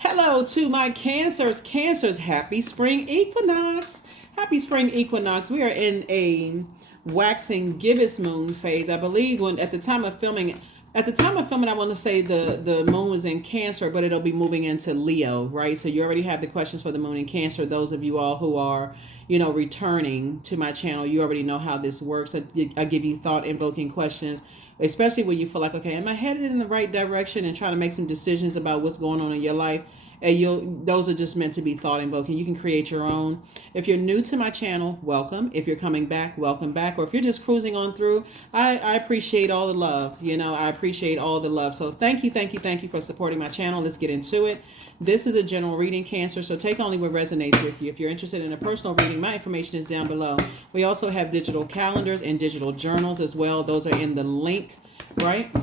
Hello to my Cancers. Cancers, happy spring equinox. Happy spring equinox. We are in a waxing gibbous moon phase. I believe when at the time of filming, I want to say the moon was in Cancer, but it'll be moving into Leo, right? So you already have the questions for the moon in Cancer. Those of you all who are, returning to my channel, you already know how this works. I give you thought invoking questions, especially when you feel like, okay, am I headed in the right direction, and trying to make some decisions about what's going on in your life. And those are just meant to be thought invoking. You can create your own. If you're new to my channel, welcome. If you're coming back, welcome back. Or if you're just cruising on through, I appreciate all the love. I appreciate all the love. So thank you for supporting my channel. Let's get into it. This is a general reading, Cancer, so take only what resonates with you. If you're interested in a personal reading, my information is down below. We also have digital calendars and digital journals as well. Those are in the link right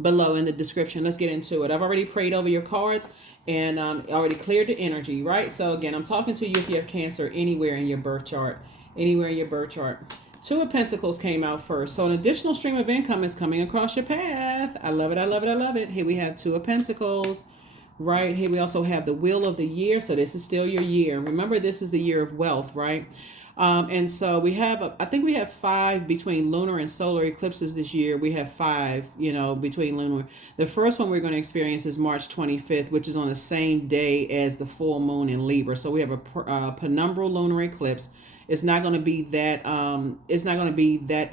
below in the description. Let's get into it. I've already prayed over your cards and already cleared the energy, right? So again, I'm talking to you if you have Cancer anywhere in your birth chart. Anywhere in your birth chart. Two of Pentacles came out first. So an additional stream of income is coming across your path. I love it. I love it. I love it. Here we have Two of Pentacles. Right here we also have the Wheel of the Year. So this is still your year. Remember, this is the year of wealth, right? And so we have, I think we have 5 between lunar and solar eclipses this year. We have 5, between lunar. The first one we're going to experience is March 25th, which is on the same day as the full moon in Libra. So we have a penumbral lunar eclipse. It's not going to be that,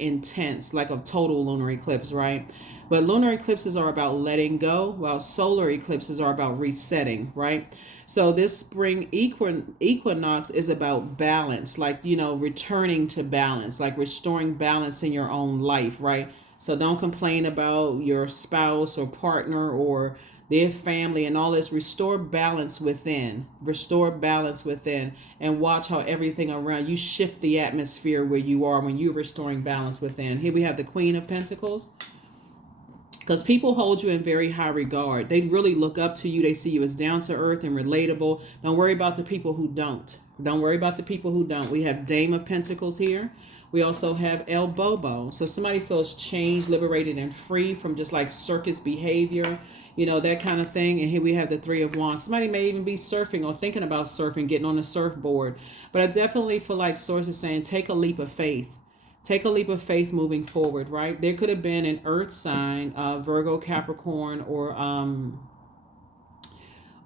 intense like a total lunar eclipse, right? But lunar eclipses are about letting go, while solar eclipses are about resetting, right? So this spring equinox is about balance, like, returning to balance, like restoring balance in your own life, right? So don't complain about your spouse or partner or their family and all this. Restore balance within. Restore balance within, and watch how everything around you shift the atmosphere where you are when you're restoring balance within. Here we have the Queen of Pentacles. Because people hold you in very high regard. They really look up to you. They see you as down to earth and relatable. Don't worry about the people who don't. Don't worry about the people who don't. We have Dame of Pentacles here. We also have El Bobo. So somebody feels changed, liberated, and free from just like circus behavior, that kind of thing. And here we have the Three of Wands. Somebody may even be surfing or thinking about surfing, getting on a surfboard. But I definitely feel like Source is saying, take a leap of faith. Take a leap of faith moving forward, right? There could have been an earth sign, Virgo, Capricorn,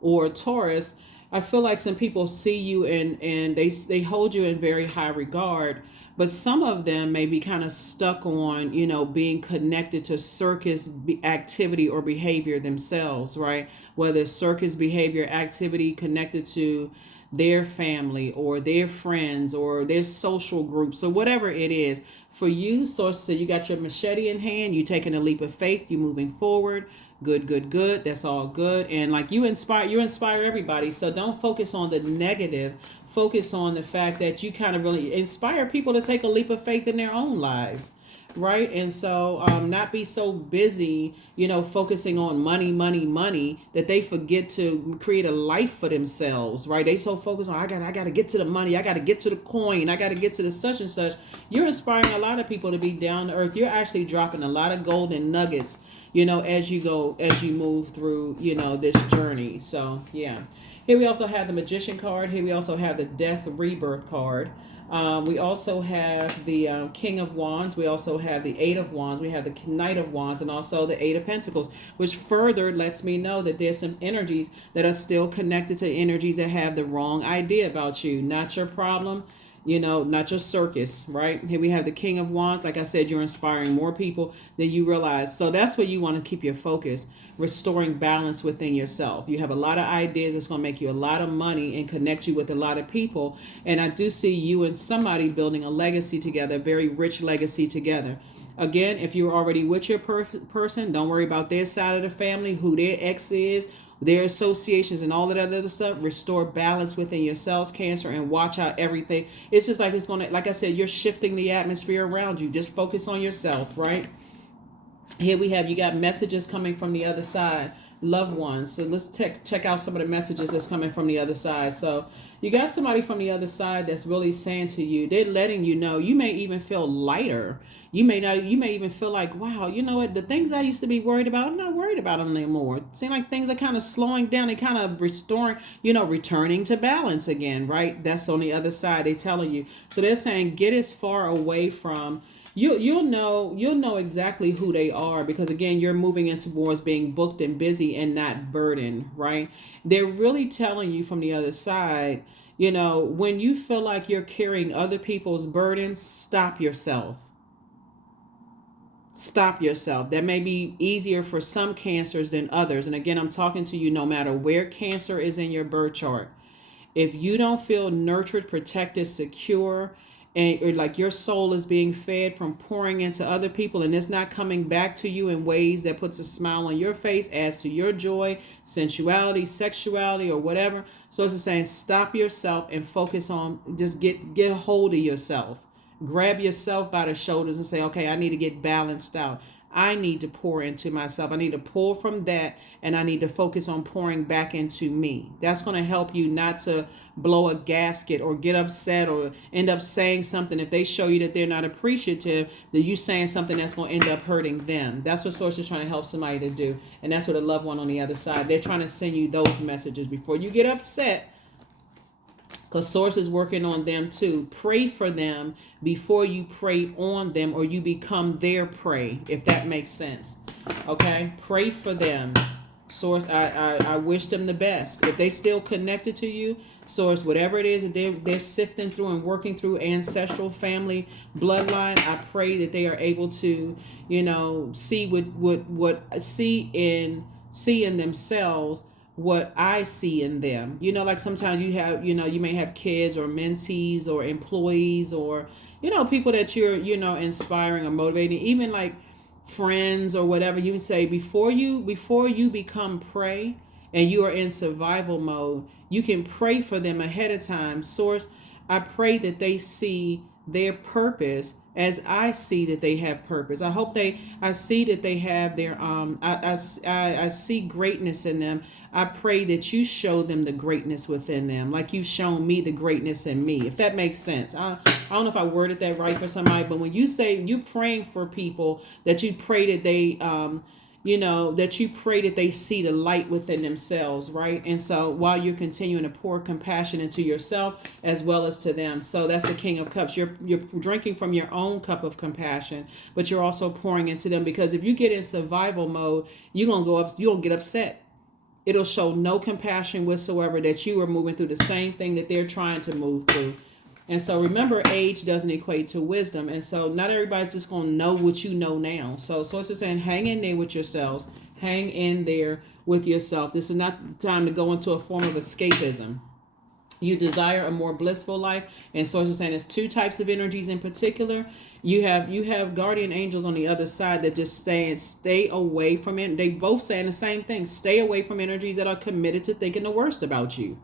or Taurus. I feel like some people see you and they hold you in very high regard, but some of them may be kind of stuck on, being connected to circus activity or behavior themselves, right? Whether circus behavior, activity connected to their family or their friends or their social groups or whatever it is. For you, Source, so you got your machete in hand, you taking a leap of faith, you moving forward. Good. That's all good. And like you inspire everybody. So don't focus on the negative. Focus on the fact that you kind of really inspire people to take a leap of faith in their own lives. Right. And so not be so busy, focusing on money, that they forget to create a life for themselves. Right. They so focused on, I got to get to the money. I got to get to the coin. I got to get to the such and such. You're inspiring a lot of people to be down to earth. You're actually dropping a lot of golden nuggets, as you move through, this journey. So, yeah. Here we also have the Magician card. Here we also have the Death Rebirth card. We also have the King of Wands. We also have the Eight of Wands. We have the Knight of Wands and also the Eight of Pentacles, which further lets me know that there's some energies that are still connected to energies that have the wrong idea about you. Not your problem, not your circus, right? Here we have the King of Wands. Like I said, you're inspiring more people than you realize. So that's where you want to keep your focus. Restoring balance within yourself. You have a lot of ideas that's going to make you a lot of money and connect you with a lot of people. And I do see you and somebody building a legacy together, a very rich legacy together. Again, if you're already with your person, don't worry about their side of the family, who their ex is, their associations and all that other stuff. Restore balance within yourselves, Cancer, and watch out everything. It's just like it's going to, like I said, you're shifting the atmosphere around you. Just focus on yourself, right? Here we have, you got messages coming from the other side. loved ones. So let's check out some of the messages that's coming from the other side. So you got somebody from the other side that's really saying to you, they're letting you know, you may even feel lighter. You may even feel like, wow, you know what, the things I used to be worried about, I'm not worried about them anymore. It seems like things are kind of slowing down and kind of restoring, returning to balance again, right? That's on the other side. They're telling you. So they're saying, get as far away from, you'll know exactly who they are, because again, you're moving into towards being booked and busy and not burdened, right? They're really telling you from the other side, when you feel like you're carrying other people's burdens, stop yourself. Stop yourself. That may be easier for some cancers than others. And again, I'm talking to you no matter where cancer is in your birth chart. If you don't feel nurtured, protected, secure, and or like your soul is being fed from pouring into other people, and it's not coming back to you in ways that puts a smile on your face, adds to your joy, sensuality, sexuality, or whatever. So it's just saying, stop yourself and focus on, just get a hold of yourself. Grab yourself by the shoulders and say, okay, I need to get balanced out. I need to pour into myself. I need to pull from that, and I need to focus on pouring back into me. That's going to help you not to blow a gasket or get upset or end up saying something. If they show you that they're not appreciative, that you saying something that's going to end up hurting them. That's what Source is trying to help somebody to do. And that's what a loved one on the other side, they're trying to send you those messages before you get upset, because Source is working on them too. Pray for them before you pray on them, or you become their prey, if that makes sense. Okay? Pray for them. Source, I wish them the best. If they still connected to you, Source, whatever it is that they're sifting through and working through, ancestral, family, bloodline, I pray that they are able to, see in themselves what I see in them. Like sometimes you have, you may have kids or mentees or employees or, people that you're, inspiring or motivating, even like friends or whatever. You can say, before you become prey and you are in survival mode, you can pray for them ahead of time. Source, I pray that they see their purpose as I see that they have purpose. I see that they have their, I see greatness in them. I pray that you show them the greatness within them, like you've shown me the greatness in me, if that makes sense. I don't know if I worded that right for somebody, but when you say you praying for people, that you pray that they, that you pray that they see the light within themselves, right? And so while you're continuing to pour compassion into yourself as well as to them. So that's the King of Cups. You're drinking from your own cup of compassion, but you're also pouring into them, because if you get in survival mode, you're going to get upset. It'll show no compassion whatsoever that you are moving through the same thing that they're trying to move through. And so remember, age doesn't equate to wisdom. And so not everybody's just going to know what you know now. So it's just saying, hang in there with yourselves. Hang in there with yourself. This is not the time to go into a form of escapism. You desire a more blissful life. And so it's just saying, there's two types of energies in particular. You have guardian angels on the other side that just stay away from it. They both saying the same thing. Stay away from energies that are committed to thinking the worst about you.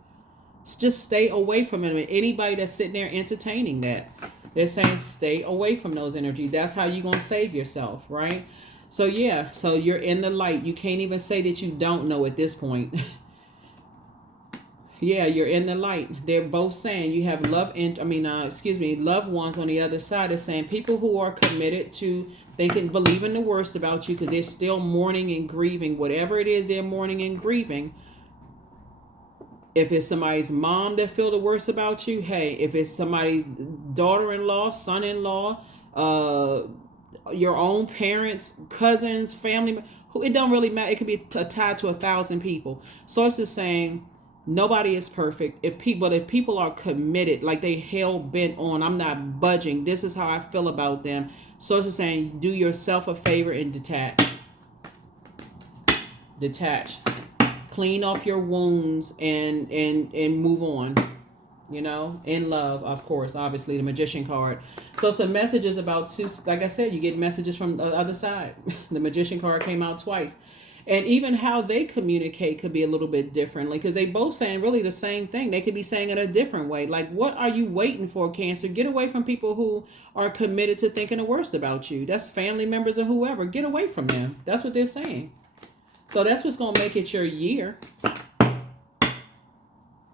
Just stay away from it. Anybody that's sitting there entertaining that, they're saying stay away from those energies. That's how you're going to save yourself, right? So yeah, so you're in the light. You can't even say that you don't know at this point. Yeah, you're in the light. They're both saying you have loved ones on the other side is saying people who are committed to believing the worst about you, because they're still mourning and grieving whatever it is they're mourning and grieving. If it's somebody's mom that feel the worst about you, hey, if it's somebody's daughter-in-law, son-in-law, your own parents, cousins, family, it don't really matter. It could be tied to 1,000 people. So it's just saying, nobody is perfect. If people are committed, like they hell bent on, I'm not budging, this is how I feel about them. So it's just saying, do yourself a favor and detach. Clean off your wounds and move on, in love, of course, obviously the Magician card. So some messages about like I said, you get messages from the other side. The Magician card came out twice. And even how they communicate could be a little bit differently, because they both saying really the same thing. They could be saying it a different way. Like, what are you waiting for, Cancer? Get away from people who are committed to thinking the worst about you. That's family members or whoever. Get away from them. That's what they're saying. So that's what's going to make it your year.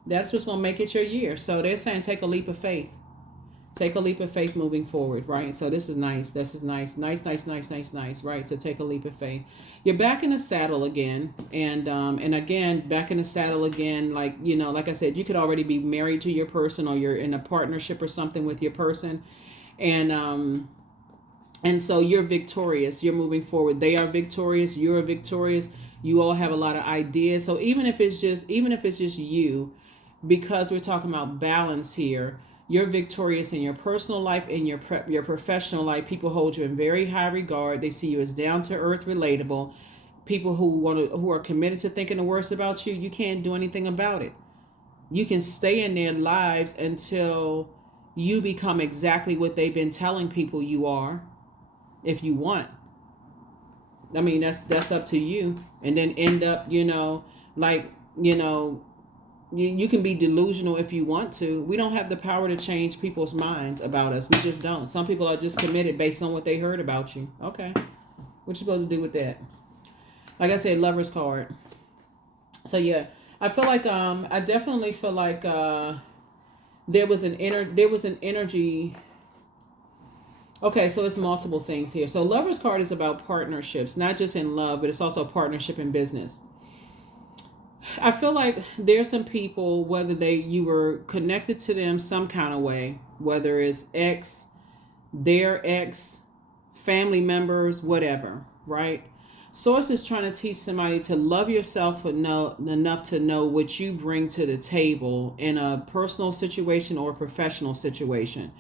That's what's going to make it your year. So they're saying take a leap of faith. Take a leap of faith moving forward, right? So this is nice. This is nice. Nice, nice, nice, nice, nice, right? So take a leap of faith. You're back in the saddle again. And again, back in the saddle again, like, you know, like I said, you could already be married to your person, or you're in a partnership or something with your person. And so you're victorious. You're moving forward. They are victorious. You're victorious. You all have a lot of ideas. So even if it's just you, because we're talking about balance here, you're victorious in your personal life, in your professional life. People hold you in very high regard. They see you as down to earth, relatable. People who are committed to thinking the worst about you, you can't do anything about it. You can stay in their lives until you become exactly what they've been telling people you are, if you want. I mean, that's up to you. And then end up, you know, like, you know, you can be delusional if you want to. We don't have the power to change people's minds about us. We just don't. Some people are just committed based on what they heard about you. Okay. What you supposed to do with that? Like I said, Lover's card. So yeah, I feel like I definitely feel like there was an energy. Okay, so it's multiple things here. So Lover's card is about partnerships, not just in love, but it's also a partnership in business. I feel like there's some people, whether you were connected to them some kind of way, whether it's their ex, family members, whatever, right? Source is trying to teach somebody to love yourself enough to know what you bring to the table in a personal situation or a professional situation.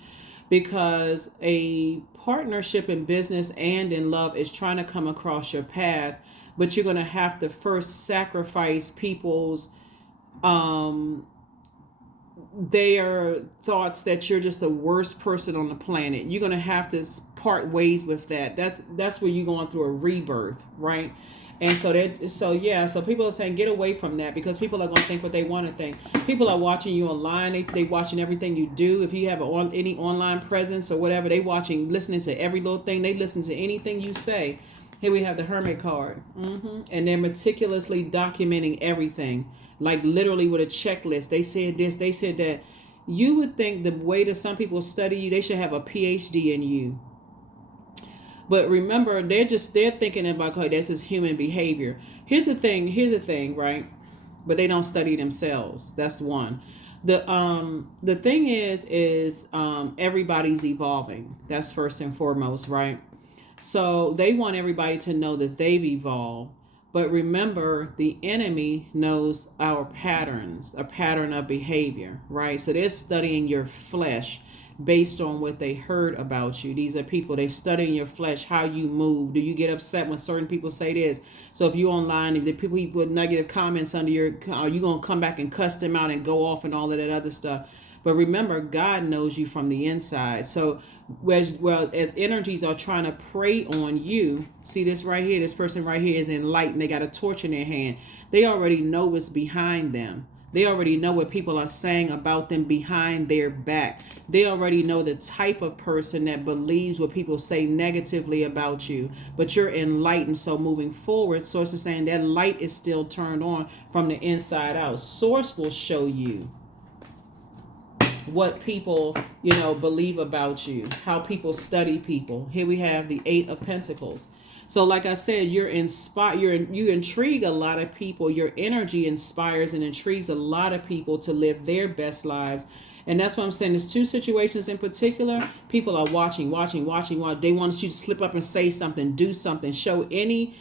Because a partnership in business and in love is trying to come across your path, but you're going to have to first sacrifice people's their thoughts that you're just the worst person on the planet. You're going to have to part ways with that. That's where you're going through a rebirth, right? And so people are saying get away from that, because people are going to think what they want to think. People are watching you online. They watching everything you do. If you have any online presence or whatever, they listening to every little thing. They listen to anything you say. Here we have the Hermit card. And they're meticulously documenting everything, like literally with a checklist. They said this, they said that. You would think the way that some people study you, they should have a PhD in you. But remember, they're thinking about, okay, this is human behavior. Here's the thing, right? But they don't study themselves. That's one. The thing is everybody's evolving. That's first and foremost, right? So they want everybody to know that they've evolved. But remember, the enemy knows our patterns, a pattern of behavior, right? So they're studying your flesh based on what they heard about you. These are people, they studying your flesh, how you move. Do you get upset when certain people say this? So if you're online, if the people put negative comments under are you going to come back and cuss them out and go off and all of that other stuff? But remember, God knows you from the inside. So as energies are trying to prey on you, see this right here, this person right here is in light and they got a torch in their hand. They already know what's behind them. They already know what people are saying about them behind their back. They already know the type of person that believes what people say negatively about you. But you're enlightened. So moving forward, Source is saying that light is still turned on from the inside out. Source will show you what people, believe about you, how people study people. Here we have the 8 of Pentacles. So like I said, you intrigue a lot of people. Your energy inspires and intrigues a lot of people to live their best lives. And that's what I'm saying. There's 2 situations in particular. People are watching. They want you to slip up and say something, do something, show any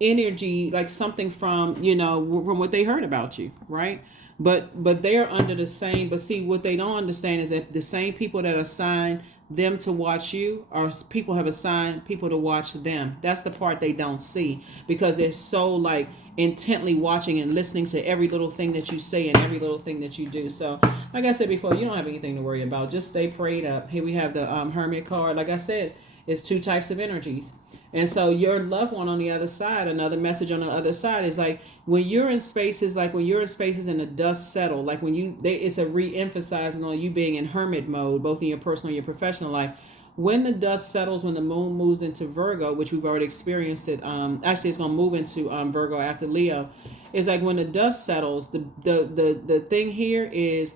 energy, like something from what they heard about you, right? But they're under the same. But see, what they don't understand is that the same people that assign them to watch you, or people have assigned people to watch them. That's the part they don't see, because they're so like intently watching and listening to every little thing that you say and every little thing that you do. So like I said before, you don't have anything to worry about. Just stay prayed up. Here we have the Hermit card. Like I said, it's 2 types of energies. And so your loved one on the other side, another message on the other side is like when you're in spaces, and the dust settle, like it's a re-emphasizing on you being in hermit mode, both in your personal and your professional life. When the dust settles, when the moon moves into Virgo, which we've already experienced it, actually it's going to move into Virgo after Leo. It's like when the dust settles, the thing here is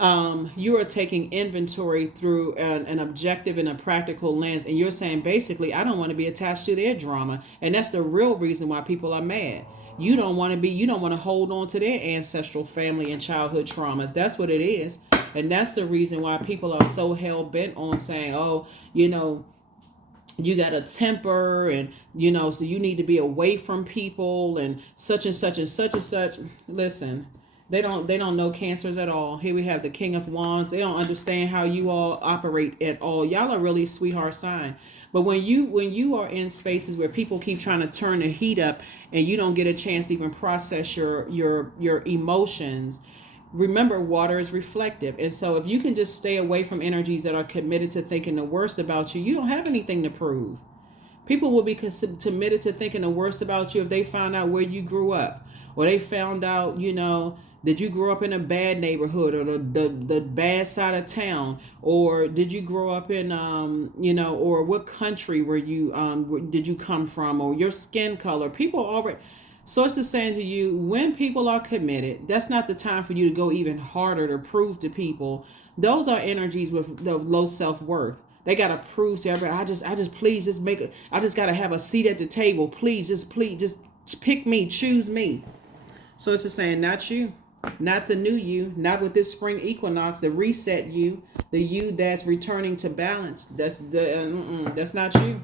you are taking inventory through an objective and a practical lens, and you're saying basically, I don't want to be attached to their drama, and that's the real reason why people are mad. You don't want to be, you don't want to hold on to their ancestral family and childhood traumas. That's what it is, and that's the reason why people are so hell bent on saying, oh, you got a temper, and so you need to be away from people and such and such and such and such. Listen, they don't know cancers at all. Here we have the King of Wands. They don't understand how you all operate at all. Y'all are really sweetheart sign. But when you are in spaces where people keep trying to turn the heat up and you don't get a chance to even process your emotions, remember, water is reflective. And so if you can just stay away from energies that are committed to thinking the worst about you, you don't have anything to prove. People will be committed to thinking the worst about you if they find out where you grew up, or they found out, did you grow up in a bad neighborhood, or the bad side of town, or did you grow up in, or what country did you come from, or your skin color. People already, Source is saying to you, when people are committed, that's not the time for you to go even harder to prove to people. Those are energies with the low self-worth. They gotta prove to everybody. I just please just I just gotta have a seat at the table. Please just pick me, choose me. So it's just saying, not you, not the new you, not with this spring equinox, the reset you, the you that's returning to balance. That's not you.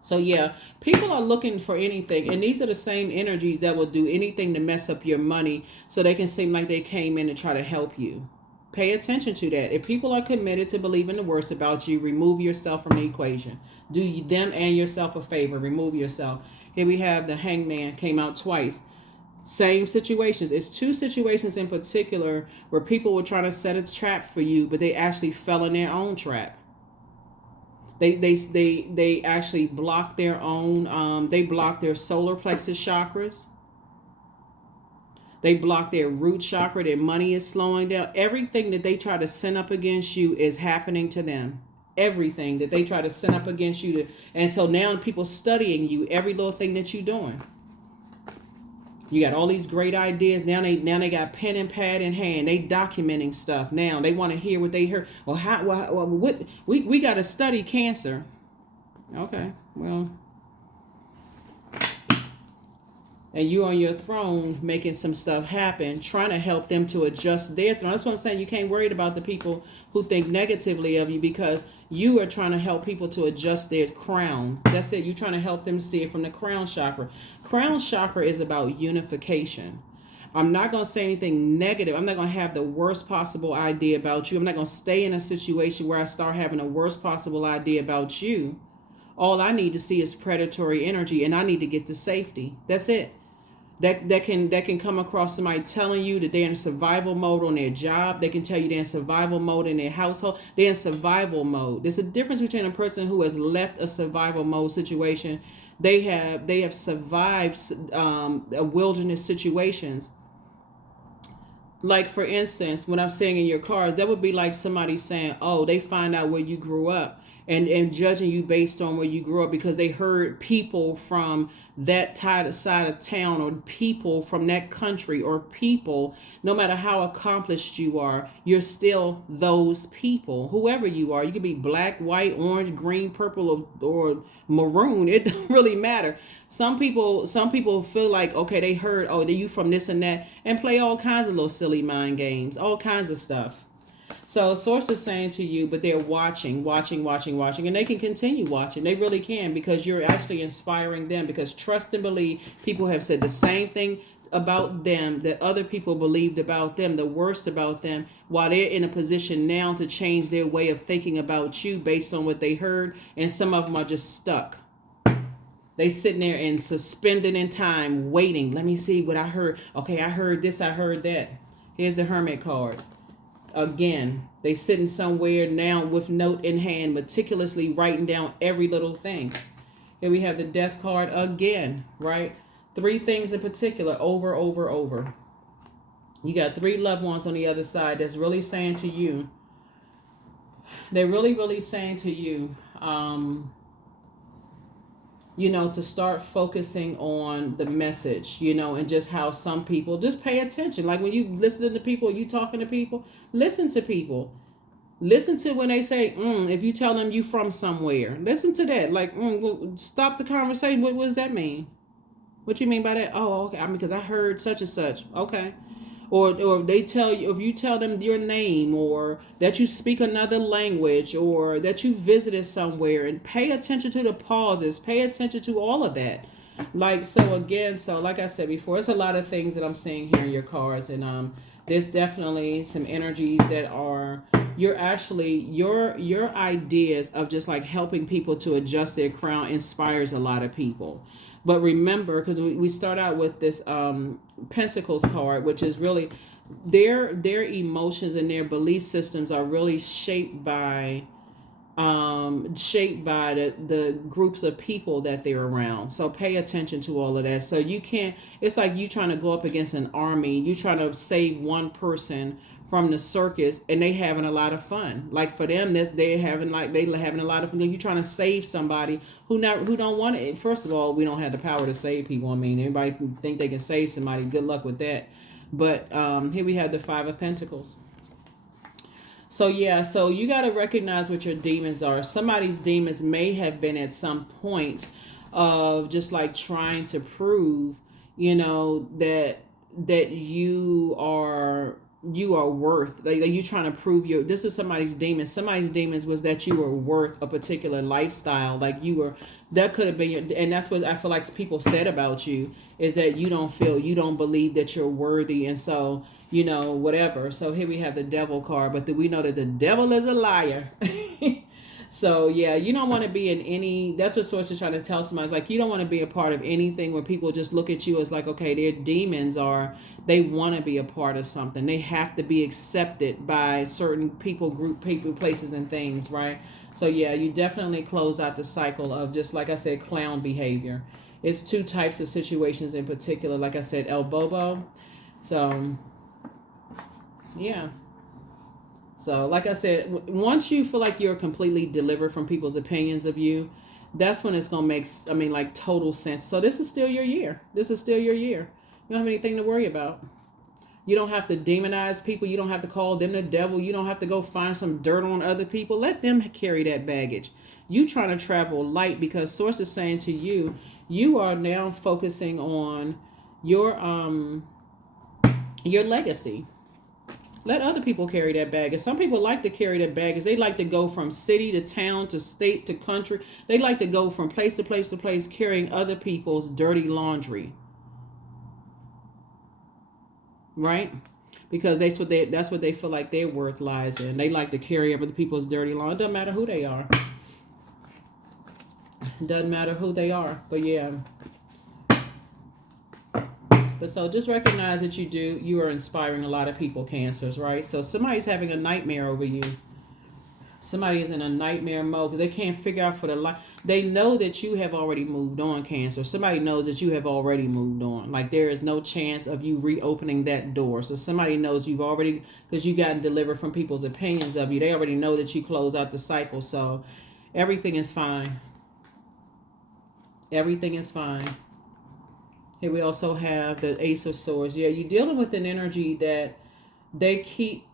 So yeah, people are looking for anything, and these are the same energies that will do anything to mess up your money so they can seem like they came in to try to help you. Pay attention to that. If people are committed to believing the worst about you, remove yourself from the equation. Do them and yourself a favor. Remove yourself. Here we have the Hangman, came out twice. Same situations. It's two situations in particular where people were trying to set a trap for you, but they actually fell in their own trap. They actually blocked their own. They blocked their solar plexus chakras. They block their root chakra. Their money is slowing down. Everything that they try to send up against you is happening to them. Everything that they try to send up against you. And so now people studying you, every little thing that you're doing. You got all these great ideas. Now they got pen and pad in hand. They documenting stuff. Now they want to hear what they heard. Well, what we got to study Cancer. Okay, well. And you on your throne making some stuff happen, trying to help them to adjust their throne. That's what I'm saying. You can't worry about the people who think negatively of you, because you are trying to help people to adjust their crown. That's it. You're trying to help them see it from the crown chakra. Crown chakra is about unification. I'm not going to say anything negative. I'm not going to have the worst possible idea about you. I'm not going to stay in a situation where I start having the worst possible idea about you. All I need to see is predatory energy, and I need to get to safety. That's it. That can come across somebody telling you that they're in survival mode on their job. They can tell you they're in survival mode in their household. They're in survival mode. There's a difference between a person who has left a survival mode situation. They have survived wilderness situations. Like, for instance, when I'm saying in your car, that would be like somebody saying, oh, they find out where you grew up and judging you based on where you grew up because they heard people from that side of town, or people from that country, or people, no matter how accomplished you are, you're still those people, whoever you are. You could be black, white, orange, green, purple, or maroon. It doesn't really matter. Some people feel like, okay, they heard, oh, you from this and that, and play all kinds of little silly mind games, all kinds of stuff. So Source is saying to you, but they're watching, and they can continue watching. They really can, because you're actually inspiring them, because trust and believe, people have said the same thing about them that other people believed about them, the worst about them, while they're in a position now to change their way of thinking about you based on what they heard, and some of them are just stuck. They sitting there and suspended in time, waiting. Let me see what I heard. Okay, I heard this, I heard that. Here's the Hermit card. Again, they sitting somewhere now with note in hand, meticulously writing down every little thing. Here we have the Death card again, right? 3 things in particular, over. You got 3 loved ones on the other side that's really saying to you, They're really, really saying to you, to start focusing on the message, and just how some people just pay attention. Like when you listen to people, you talking to people, listen to people. Listen to when they say, if you tell them you from somewhere, listen to that. Like, well, stop the conversation. What does that mean? What you mean by that? Oh, okay. I mean, because I heard such and such. Okay. Or they tell you, if you tell them your name, or that you speak another language, or that you visited somewhere, and pay attention to the pauses, pay attention to all of that. Like, so again, so like I said before, it's a lot of things that I'm seeing here in your cards, and there's definitely some energies that are, you're actually, your ideas of just like helping people to adjust their crown inspires a lot of people. But remember, because we start out with this Pentacles card, which is really their emotions and their belief systems are really shaped by the groups of people that they're around. So pay attention to all of that. So you can't, it's like you trying to go up against an army, you trying to save one person from the circus, and they having a lot of fun. Like for them, they having a lot of fun. You trying to save somebody who don't want it. First of all, we don't have the power to save people. I mean, everybody think they can save somebody. Good luck with that. But here we have the Five of Pentacles. So yeah, so you got to recognize what your demons are. Somebody's demons may have been at some point of just like trying to prove, that you are worth, like you trying to prove this is somebody's demons. Somebody's demons was that you were worth a particular lifestyle. Like that could have been and that's what I feel like people said about you, is that you don't believe that you're worthy. And so, whatever. So here we have the Devil card, but we know that the devil is a liar. So yeah, you don't want to be in any, that's what Source is trying to tell somebody. It's like, you don't want to be a part of anything where people just look at you as like, okay, their demons are, they want to be a part of something. They have to be accepted by certain people, places, and things, right? So yeah, you definitely close out the cycle of, just like I said, clown behavior. It's two types of situations in particular. Like I said, El Bobo. So yeah. So like I said, once you feel like you're completely delivered from people's opinions of you, that's when it's going to make, like total sense. So this is still your year. This is still your year. You don't have anything to worry about. You don't have to demonize people. You don't have to call them the devil. You don't have to go find some dirt on other people. Let them carry that baggage. You trying to travel light, because Source is saying to you, you are now focusing on your legacy. Let other people carry that baggage. Some people like to carry that baggage. They like to go from city to town to state to country. They like to go from place to place to place carrying other people's dirty laundry. Right? Because that's what they feel like their worth lies in. They like to carry other people's dirty laundry. It doesn't matter who they are. Doesn't matter who they are. But yeah. But so just recognize that you are inspiring a lot of people, Cancers, right? So somebody's having a nightmare over you. Somebody is in a nightmare mode because they can't figure out for the life. They know that you have already moved on, Cancer. Somebody knows that you have already moved on. Like there is no chance of you reopening that door. So somebody knows you've already, because you gotten delivered from people's opinions of you. They already know that you close out the cycle. So everything is fine. Everything is fine. Here we also have the Ace of Swords. Yeah, you're dealing with an energy that they keep,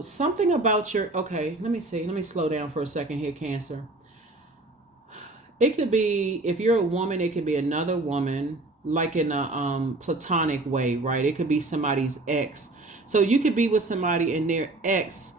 something about your, okay, let me see. Let me slow down for a second here, Cancer. It could be, if you're a woman, it could be another woman, like in a platonic way, right? It could be somebody's ex. So you could be with somebody and their ex.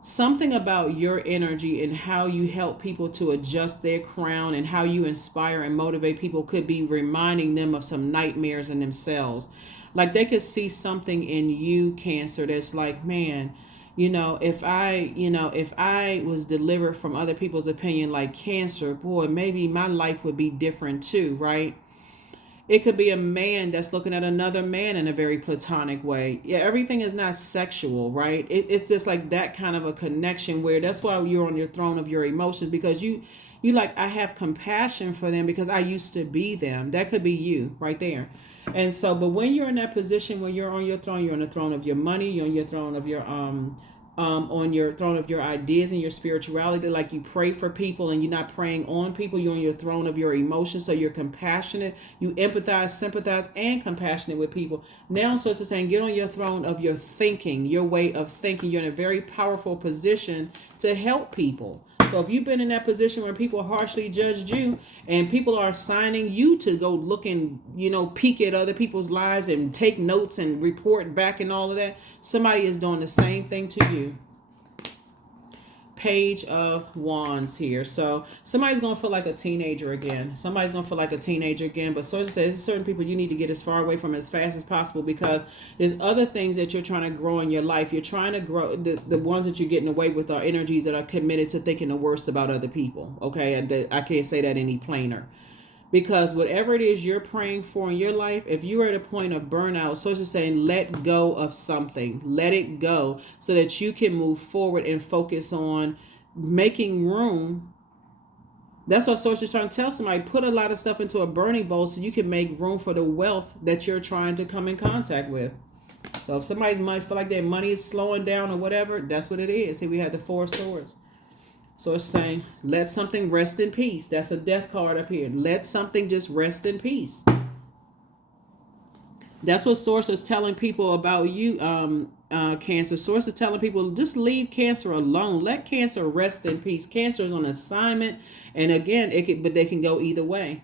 Something about your energy and how you help people to adjust their crown and how you inspire and motivate people could be reminding them of some nightmares in themselves. Like they could see something in you, Cancer, that's like, man, if I was delivered from other people's opinion like Cancer, boy, maybe my life would be different too, right? It could be a man that's looking at another man in a very platonic way. Yeah, everything is not sexual, right? It's just like that kind of a connection where that's why you're on your throne of your emotions, because you like, I have compassion for them because I used to be them. That could be you right there. And so, but when you're in that position, when you're on your throne, you're on the throne of your money, you're on your throne of your on your throne of your ideas and your spirituality. Like you pray for people and you're not praying on people. You're on your throne of your emotions. So you're compassionate. You empathize, sympathize, and compassionate with people. Now, so it's saying, get on your throne of your thinking, your way of thinking. You're in a very powerful position to help people. So if you've been in that position where people harshly judged you and people are assigning you to go look and, peek at other people's lives and take notes and report back and all of that, somebody is doing the same thing to you. Page of Wands here. So somebody's going to feel like a teenager again. Somebody's going to feel like a teenager again. But so it says certain people you need to get as far away from as fast as possible, because there's other things that you're trying to grow in your life. You're trying to grow. The ones that you're getting away with are energies that are committed to thinking the worst about other people. Okay. I can't say that any plainer. Because whatever it is you're praying for in your life, if you are at a point of burnout, so it's just saying let go of something. Let it go so that you can move forward and focus on making room. That's what Source is trying to tell somebody. Put a lot of stuff into a burning bowl so you can make room for the wealth that you're trying to come in contact with. So if somebody's might feel like their money is slowing down or whatever, that's what it is. See, we have the Four of Swords. So it's saying, let something rest in peace. That's a death card up here. Let something just rest in peace. That's what Source is telling people about you, Cancer. Source is telling people, just leave Cancer alone. Let Cancer rest in peace. Cancer is on assignment. And again, but they can go either way.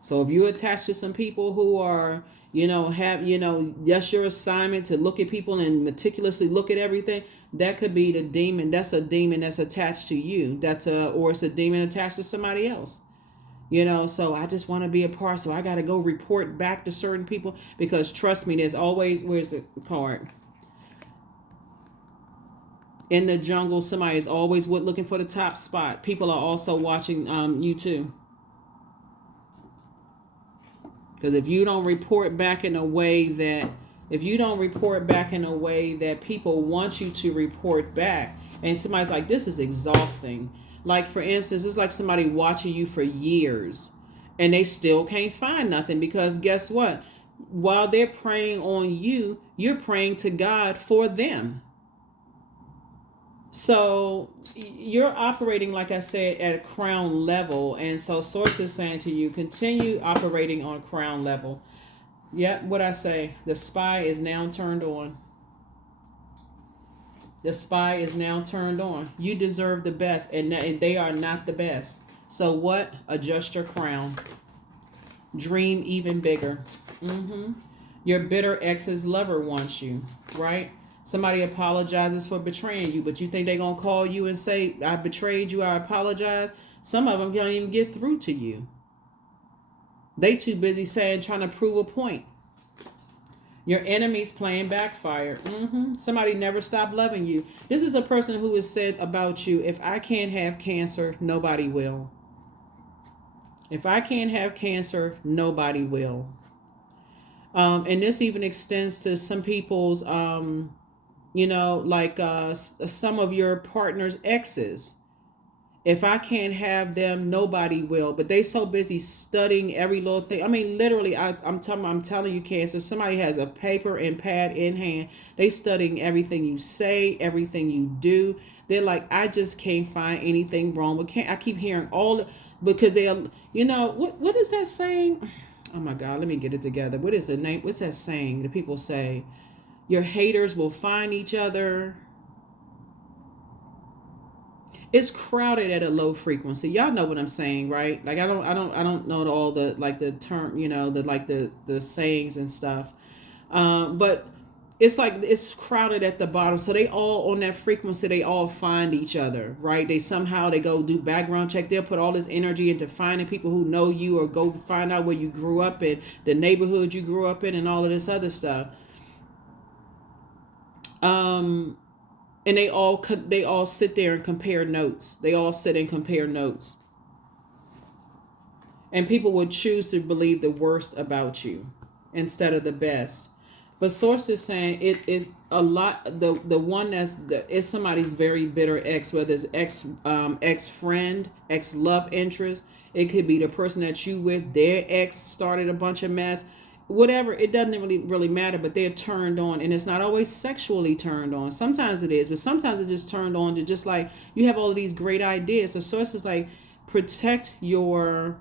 So if you attach to some people who are, that's your assignment to look at people and meticulously look at everything. That could be the demon. That's a demon that's attached to you. Or it's a demon attached to somebody else. So I just want to be a part. So I got to go report back to certain people, because trust me, there's always, where's the card? In the jungle, somebody is always looking for the top spot. People are also watching you too. Because if you don't report back in a way that people want you to report back, and somebody's like, this is exhausting. Like, for instance, it's like somebody watching you for years and they still can't find nothing, because guess what? While they're praying on you, you're praying to God for them. So you're operating, like I said, at a crown level. And so Source is saying to you, continue operating on crown level. Yep, what I say, the spy is now turned on. The spy is now turned on. You deserve the best, and they are not the best. So what? Adjust your crown. Dream even bigger. Your bitter ex's lover wants you, right? Somebody apologizes for betraying you, but you think they're going to call you and say, I betrayed you, I apologize? Some of them can't even get through to you. They too busy trying to prove a point. Your enemy's playing backfire. Somebody never stopped loving you. This is a person who has said about you, if I can't have cancer, nobody will. If I can't have cancer, nobody will. And this even extends to some people's, some of your partner's exes. If I can't have them, nobody will. But they so busy studying every little thing. I mean, literally, I'm telling you, Cancer, somebody has a paper and pad in hand. They studying everything you say, everything you do. They're like, I just can't find anything wrong. But I keep hearing because they're, what is that saying? Oh my God, let me get it together. What is the name? What's that saying that people say? Your haters will find each other. It's crowded at a low frequency. Y'all know what I'm saying, right? Like I don't know all the the term, the sayings and stuff. But it's like it's crowded at the bottom. So they all on that frequency, they all find each other, right? They go do background check. They'll put all this energy into finding people who know you, or go find out where you grew up in, the neighborhood you grew up in, and all of this other stuff. And they all sit there and compare notes. They all sit and compare notes. And people would choose to believe the worst about you instead of the best. But Source is saying it is a lot. The one is somebody's very bitter ex, whether it's ex friend, ex love interest. It could be the person that you with. Their ex started a bunch of mess. whatever, it doesn't really matter, but they're turned on, and it's not always sexually turned on. Sometimes it is, but sometimes it's just turned on to just like you have all of these great ideas. So source is like protect your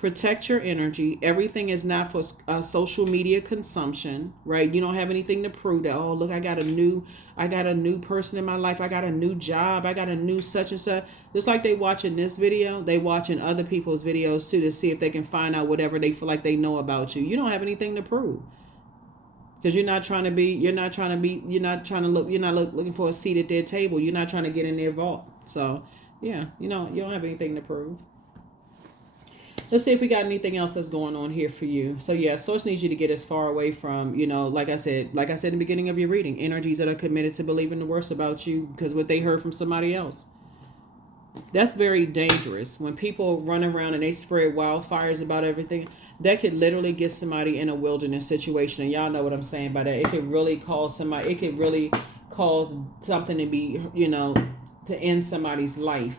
energy. Everything is not for social media consumption, right? You don't have anything to prove that, oh look, I got a new person in my life, I got a new job, I got a new such and such. Just like they watching this video, they watching other people's videos too, to see if they can find out whatever they feel like they know about you. You don't have anything to prove, because you're not looking for a seat at their table. You're not trying to get in their vault. So yeah, you don't have anything to prove. Let's see if we got anything else that's going on here for you. So yeah, source needs you to get as far away from, like I said in the beginning of your reading, energies that are committed to believing the worst about you because what they heard from somebody else. That's very dangerous. When people run around and they spread wildfires about everything, that could literally get somebody in a wilderness situation. And y'all know what I'm saying by that. It could really cause somebody, it could really cause something to be, to end somebody's life,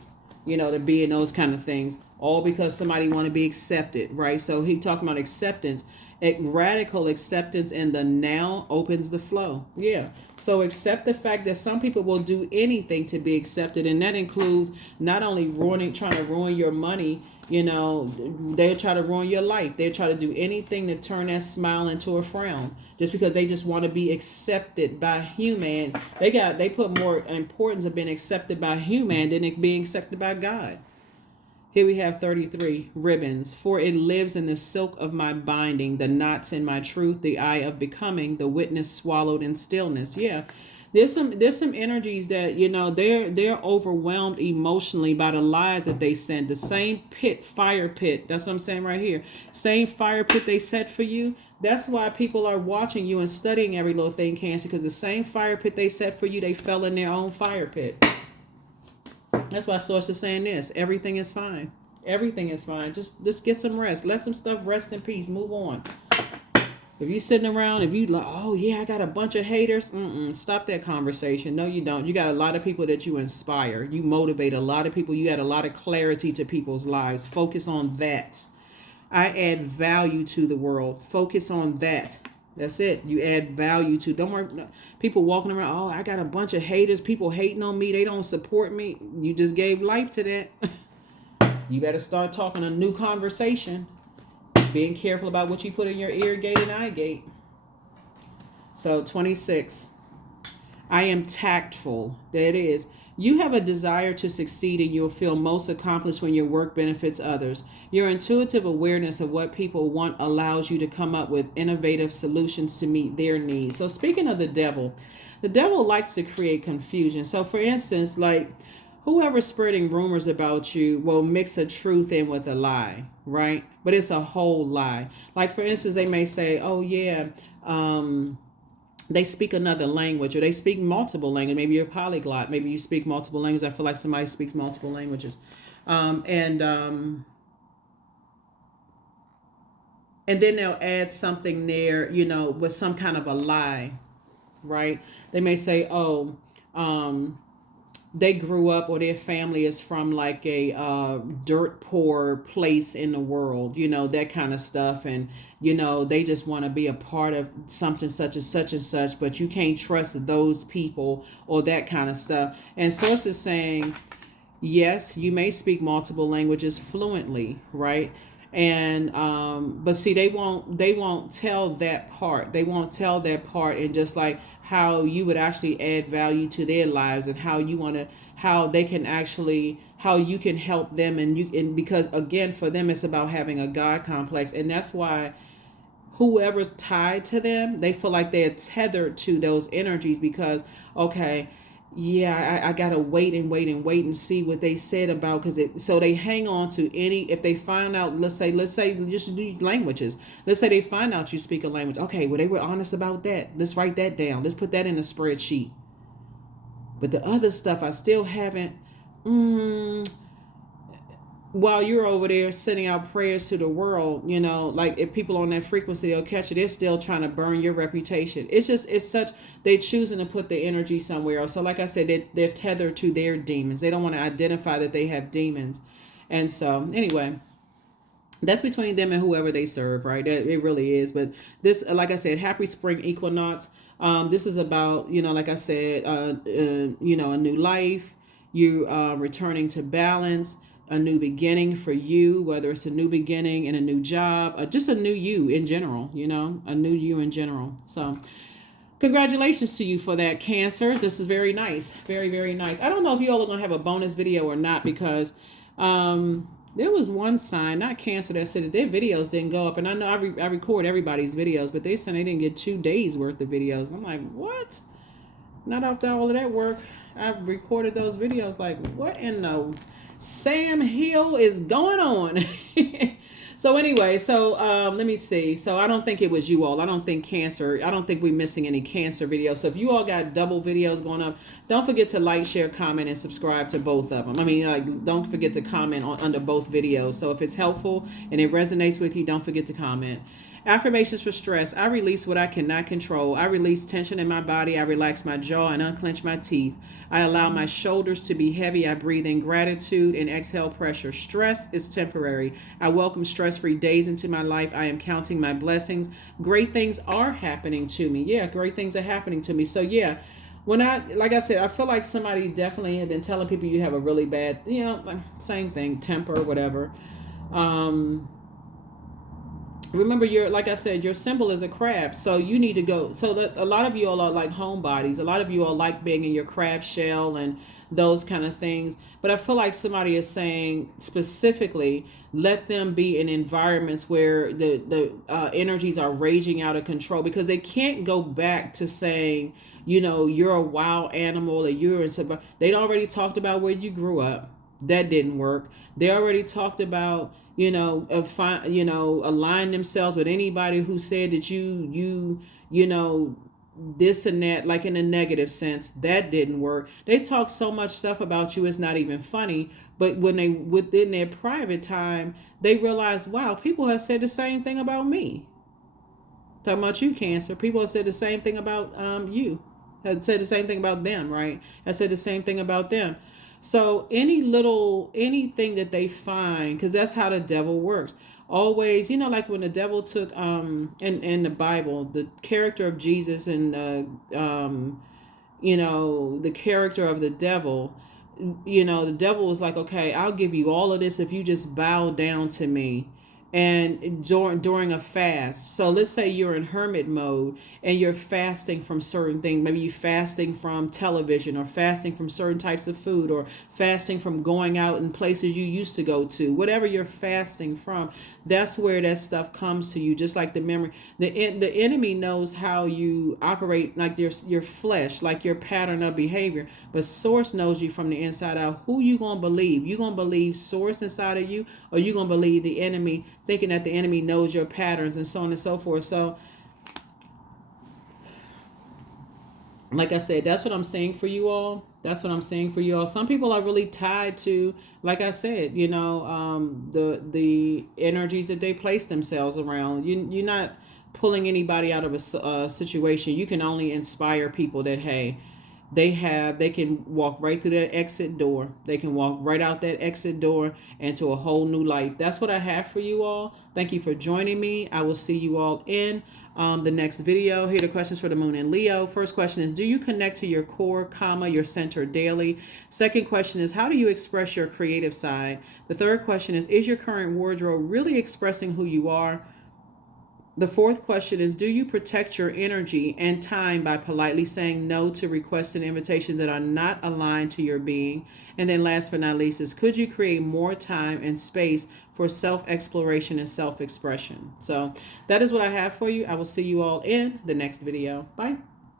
to be in those kind of things. All because somebody want to be accepted, right? So he talking about acceptance. Radical acceptance in the now opens the flow. Yeah. So accept the fact that some people will do anything to be accepted. And that includes not only trying to ruin your money, they'll try to ruin your life. They'll try to do anything to turn that smile into a frown just because they just want to be accepted by human. They put more importance of being accepted by human than it being accepted by God. Here we have 33 ribbons. For it lives in the silk of my binding, the knots in my truth, the eye of becoming, the witness swallowed in stillness. Yeah. There's some energies that, they're overwhelmed emotionally by the lies that they send. The same fire pit. That's what I'm saying right here. Same fire pit they set for you. That's why people are watching you and studying every little thing, Cancer, because the same fire pit they set for you, they fell in their own fire pit. That's why source is saying this. Everything is fine. Everything is fine. Just get some rest. Let some stuff rest in peace. Move on. If you sitting around, if you like, oh yeah, I got a bunch of haters. Stop that conversation. No, you don't. You got a lot of people that you inspire. You motivate a lot of people. You add a lot of clarity to people's lives. Focus on that. I add value to the world. Focus on that. That's it. You add value to. Don't worry. People walking around, oh, I got a bunch of haters. People hating on me. They don't support me. You just gave life to that. You better start talking a new conversation. Being careful about what you put in your ear gate and eye gate. So 26. I am tactful. There it is. You have a desire to succeed, and you'll feel most accomplished when your work benefits others. Your intuitive awareness of what people want allows you to come up with innovative solutions to meet their needs. So speaking of the devil likes to create confusion. So for instance, like whoever's spreading rumors about you will mix a truth in with a lie, right? But it's a whole lie. Like for instance, they may say, oh yeah, they speak another language, or they speak multiple languages. Maybe you're a polyglot. Maybe you speak multiple languages. I feel like somebody speaks multiple languages. And then they'll add something there, with some kind of a lie, right? They may say, oh, they grew up, or their family is from like a dirt poor place in the world, that kind of stuff. And, they just want to be a part of something such and such and such, but you can't trust those people or that kind of stuff. And source is saying, yes, you may speak multiple languages fluently, right? And but see, they won't tell that part. They won't tell that part, and just like how you would actually add value to their lives, and how you can help them, and because again, for them it's about having a God complex. And that's why whoever's tied to them, they feel like they're tethered to those energies, because okay, yeah, I gotta wait and see what they said about, so they hang on to if they find out, let's say just do languages. Let's say they find out you speak a language. Okay, well, they were honest about that. Let's write that down. Let's put that in a spreadsheet. But the other stuff I still haven't. While you're over there sending out prayers to the world, like if people on that frequency, they'll catch it. They're still trying to burn your reputation. They're choosing to put their energy somewhere else. So like I said, they're tethered to their demons. They don't want to identify that they have demons. And so anyway, That's between them and whoever they serve, right? It really is. But this, like I said, happy spring equinox. This is about, like I said, a new life. You returning to balance, a new beginning for you, whether it's a new beginning in a new job, just a new you in general. A new you in general. So congratulations to you for that, Cancers. This is very nice. Very, very nice. I don't know if you all are going to have a bonus video or not, because there was one sign, not Cancer, that said that their videos didn't go up. And I know I record everybody's videos, but they said they didn't get 2 days worth of videos. I'm like, what? Not after all of that work. I recorded those videos. Like, what in the Sam Hill is going on? So anyway, let me see. So I don't think it was you all. I don't think we're missing any Cancer videos. So if you all got double videos going up, don't forget to like, share, comment, and subscribe to both of them. I mean, don't forget to comment under both videos. So if it's helpful and it resonates with you, don't forget to comment. Affirmations for stress. I release what I cannot control. I release tension in my body. I relax my jaw and unclench my teeth. I allow my shoulders to be heavy. I breathe in gratitude and exhale pressure. Stress is temporary. I welcome stress-free days into my life. I am counting my blessings. Great things are happening to me. Yeah, great things are happening to me. So yeah, like I said, I feel like somebody definitely had been telling people you have a really bad, like same thing, temper, whatever. Remember, like I said, your symbol is a crab, so you need to go. So that a lot of you all are like homebodies. A lot of you all like being in your crab shell and those kind of things. But I feel like somebody is saying specifically, let them be in environments where the energies are raging out of control, because they can't go back to saying, you're a wild animal, or you're in. They'd already talked about where you grew up. That didn't work. They already talked about, align themselves with anybody who said that you this and that, like in a negative sense. That didn't work. They talk so much stuff about you, it's not even funny. But when they, within their private time, they realize, wow, people have said the same thing about me. Talking about you, Cancer. People have said the same thing about you. Have said the same thing about them, right? Have said the same thing about them. So anything that they find, because that's how the devil works. Always, like when the devil took in the Bible, the character of Jesus and the character of the devil, the devil was like, okay, I'll give you all of this if you just bow down to me. And during a fast, so let's say you're in hermit mode and you're fasting from certain things. Maybe you're fasting from television, or fasting from certain types of food, or fasting from going out in places you used to go to. Whatever you're fasting from, that's where that stuff comes to you. Just like the memory, the enemy knows how you operate, like your flesh, like your pattern of behavior. But Source knows you from the inside out. Who you gonna believe? You gonna believe Source inside of you, or you gonna believe the enemy, thinking that the enemy knows your patterns, and so on and so forth. So like I said, that's what I'm saying for you all. That's what I'm saying for you all. Some people are really tied to, like I said, the energies that they place themselves around. You're not pulling anybody out of a situation. You can only inspire people that, hey, they can walk right through that exit door. They can walk right out that exit door into a whole new life. That's what I have for you all. Thank you for joining me. I will see you all in the next video. Here are the questions for the moon in Leo. First question is, do you connect to your core, your center daily? Second question is, how do you express your creative side? The third question is your current wardrobe really expressing who you are? The fourth question is, do you protect your energy and time by politely saying no to requests and invitations that are not aligned to your being? And then last but not least is, could you create more time and space for self-exploration and self-expression? So that is what I have for you. I will see you all in the next video. Bye.